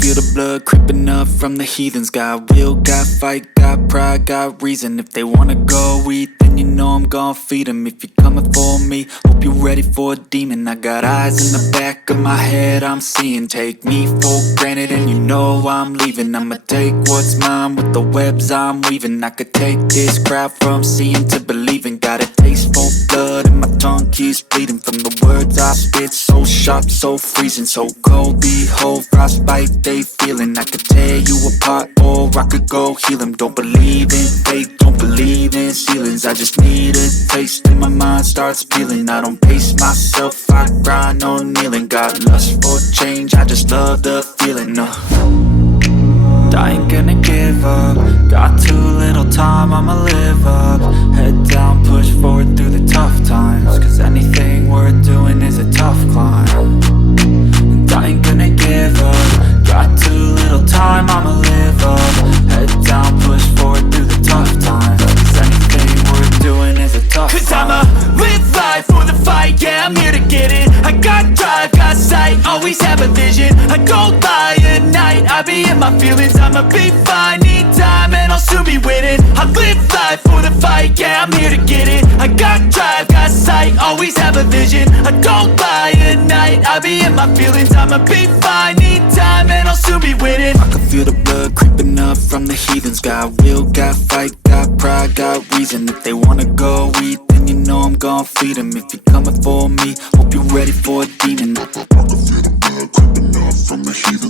feel the blood creeping up from the heathens. Got will, got fight, got pride, got reason. If they wanna go eat, then you know I'm gon' feed them. If you're coming for me, hope you're ready for a demon. I got eyes in the back of my head, I'm seeing. Take me for granted and you know I'm leaving. I'ma take what's mine with the webs I'm weaving. I could take this crowd from seeing to believing. Got a taste for blood and my tongue keeps bleeding from the words I spit. So sharp, so freezing, so cold. Behold, frostbite they feeling. I could tear you apart or I could go heal them. Don't believe in fate, don't believe in ceilings. I just need a taste and my mind starts peeling. I don't pace myself, I grind on kneeling. Got lust for change, I just love the feeling. I ain't gonna give up. Got too little time, I'ma live up. Head down, push forward through the tough times. Cause anything worth doing is a tough climb. And I ain't gonna give up. Got too little time, I'ma live up. Head down, push forward through the tough times. Cause anything worth doing is a tough climb. Cause I'ma live life for the fight, yeah, I'm here to get it. I got drive, got sight, always have a vision. I go by at night, I be in my feelings. I'ma be fine, need time and I'll soon be winning. I live life for the fight, yeah, I'm here to get it. I got drive, got sight, always have a vision. I go by at night, I be in my feelings. I'ma be fine, need time and I'll soon be winning. I can feel the blood creeping up from the heathens. Got will, got fight, got pride, got reason. If they wanna go eat, then you know I'm gon' feed them. If you're coming for me, hope you're ready for a demon. I can feel the blood creeping up from the heathens.